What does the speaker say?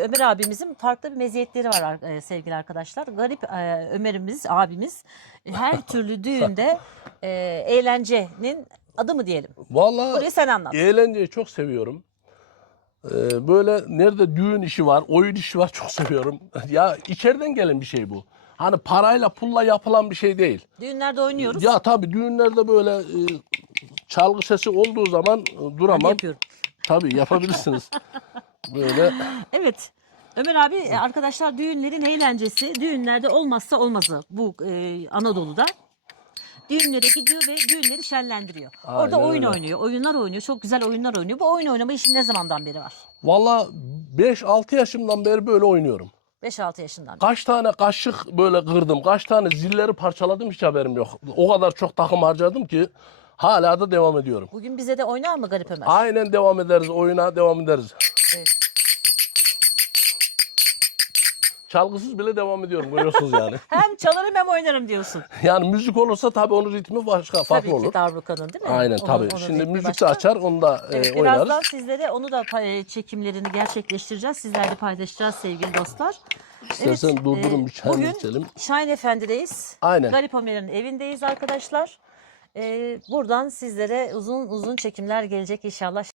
Ömer abimizin farklı bir meziyetleri var ar- e, sevgili arkadaşlar. Garip e, Ömer'imiz, abimiz her türlü düğünde e, eğlencenin adı mı diyelim? Vallahi Burayı sen anlat. eğlenceyi çok seviyorum. Ee, böyle nerede düğün işi var, oyun işi var çok seviyorum. ya içeriden gelen bir şey bu. Hani parayla pulla yapılan bir şey değil. Düğünlerde oynuyoruz. Ya tabii düğünlerde böyle e, çalgı sesi olduğu zaman e, Ben duramam. yapıyorum. Tabii yapabilirsiniz. böyle Evet. Ömer abi e, arkadaşlar düğünlerin eğlencesi, düğünlerde olmazsa olmazı bu e, Anadolu'da. Düğünlere gidiyor ve düğünleri şenlendiriyor. Orada Aynen oyun öyle. oynuyor, oyunlar oynuyor, çok güzel oyunlar oynuyor. Bu oyun oynama işi ne zamandan beri var? Valla 5-6 yaşımdan beri böyle oynuyorum. 5-6 yaşından. Kaç tane kaşık böyle kırdım, kaç tane zilleri parçaladım hiç haberim yok. O kadar çok takım harcadım ki hala da devam ediyorum. Bugün bize de oynar mı Garip Ömer? Aynen devam ederiz, oyuna devam ederiz. Evet. Çalgısız bile devam ediyorum görüyorsunuz yani. Hem çalarım hem oynarım diyorsun. Yani müzik olursa tabii onun ritmi başka, farklı Tabii ki olur. darbuka'nın değil mi? Aynen Onun- tabii. onun Şimdi müzik de başka. açar, onu da e, Evet, oynarız. birazdan sizlere onu da e, çekimlerini gerçekleştireceğiz. Sizlerle paylaşacağız sevgili dostlar. İstersen durdurun bir çay bugün içelim. Şahin Efendi'deyiz. Aynen. Garip Ömer'in evindeyiz arkadaşlar. Ee, buradan sizlere uzun uzun çekimler gelecek inşallah.